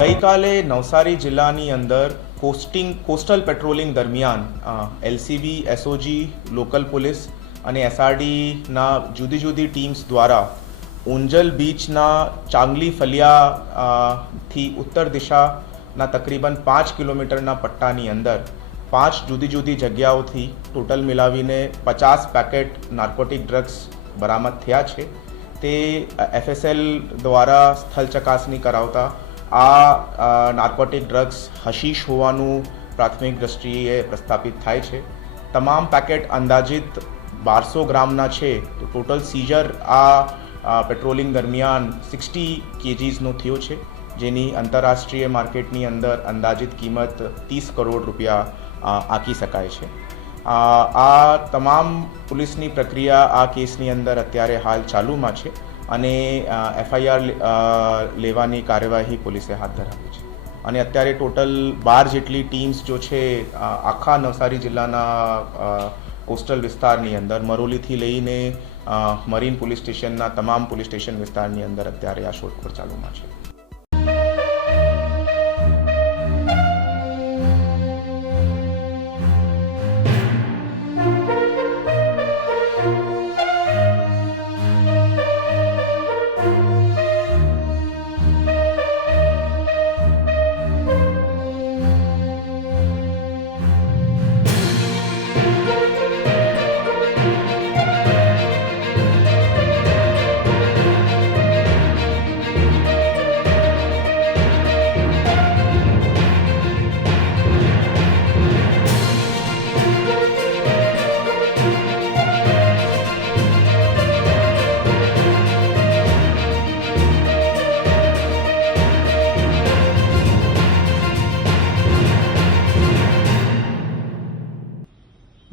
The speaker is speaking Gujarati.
ગઈકાલે નવસારી જિલ્લાની અંદર કોસ્ટિંગ, કોસ્ટલ પેટ્રોલિંગ દરમિયાન એલસીબી, એસઓજી, લોકલ પોલીસ અને એસઆરડીના જુદી જુદી ટીમ્સ દ્વારા ઉંજલ બીચના ચાંગલી ફલિયા થી ઉત્તર દિશાના તકરીબન પાંચ કિલોમીટરના પટ્ટાની અંદર પાંચ જુદી જુદી જગ્યાઓથી ટોટલ મિલાવીને પચાસ પેકેટ નાર્કોટિક ડ્રગ્સ બરામદ થયા છે. તે એફએસએલ દ્વારા સ્થળ ચકાસણી કરાવતા આ નાર્કોટિક ડ્રગ્સ હશીશ હોવાનું પ્રાથમિક દ્રષ્ટિએ પ્રસ્થાપિત થાય છે. તમામ પેકેટ અંદાજિત બારસો ગ્રામના છે. તો ટોટલ સીઝર આ પેટ્રોલિંગ દરમિયાન સિક્સટી કેજીસનો થયો છે. જેની આંતરરાષ્ટ્રીય માર્કેટની અંદર અંદાજિત કિંમત ત્રીસ કરોડ રૂપિયા આંકી શકાય છે. આ તમામ પોલીસની પ્રક્રિયા આ કેસની અંદર અત્યારે હાલ ચાલુમાં છે. અને એફઆઈઆર લેવાની કાર્યવાહી પોલીસે હાથ ધરાવી છે. અને અત્યારે ટોટલ બાર જેટલી ટીમ્સ જો છે આખા નવસારી જિલ્લાના કોસ્ટલ વિસ્તારની અંદર, મરોલીથી લઈને મરીન પોલીસ સ્ટેશનના તમામ પોલીસ સ્ટેશન વિસ્તારની અંદર અત્યારે આ શોધખોળ ચાલુમાં છે.